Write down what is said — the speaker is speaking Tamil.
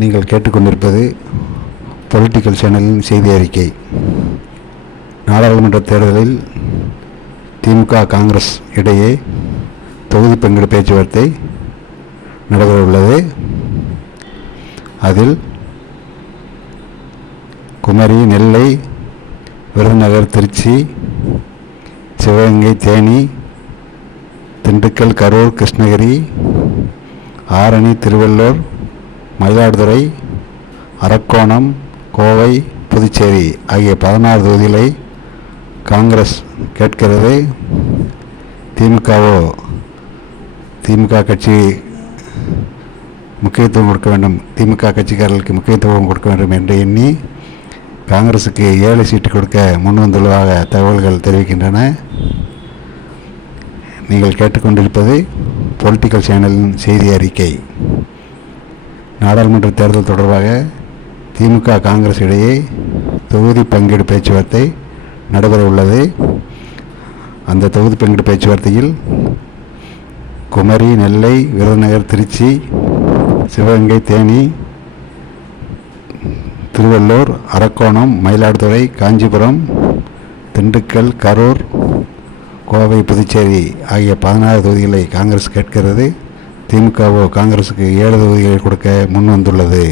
நீங்கள் கேட்டுக்கொண்டிருப்பது பொலிட்டிக்கல் சேனலின் செய்தி அறிக்கை. நாடாளுமன்ற தேர்தலில் திமுக காங்கிரஸ் இடையே தொகுதி பங்கீடு பேச்சுவார்த்தை நடைபெற உள்ளது. அதில் குமரி, நெல்லை, விருதுநகர், திருச்சி, சிவகங்கை, தேனி, திண்டுக்கல், கரூர், கிருஷ்ணகிரி, ஆரணி, திருவள்ளூர், மயிலாடுதுறை, அரக்கோணம், கோவை, புதுச்சேரி ஆகிய 16 தொகுதிகளை காங்கிரஸ் கேட்கிறது. திமுக கட்சி முக்கியத்துவம் கொடுக்க வேண்டும், திமுக கட்சிக்காரர்களுக்கு முக்கியத்துவம் கொடுக்க வேண்டும் என்று எண்ணி காங்கிரஸுக்கு 7 சீட்டு கொடுக்க முன் வந்துள்ளதாக தகவல்கள் தெரிவிக்கின்றன. நீங்கள் கேட்டுக்கொண்டிருப்பது பொலிட்டிக்கல் சேனலின் செய்தி அறிக்கை. நாடாளுமன்ற தேர்தல் தொடர்பாக திமுக காங்கிரஸ் இடையே தொகுதி பங்கீடு பேச்சுவார்த்தை நடைபெற உள்ளது. அந்த தொகுதி பங்கீடு பேச்சுவார்த்தையில் குமரி, நெல்லை, விருதுநகர், திருச்சி, சிவகங்கை, தேனி, திருவள்ளூர், அரக்கோணம், மயிலாடுதுறை, காஞ்சிபுரம், திண்டுக்கல், கரூர், கோவை, புதுச்சேரி ஆகிய 16 தொகுதிகளை காங்கிரஸ் கேட்கிறது. திமுகவோ காங்கிரஸுக்கு 7 தொகுதிகளை கொடுக்க முன் வந்துள்ளது.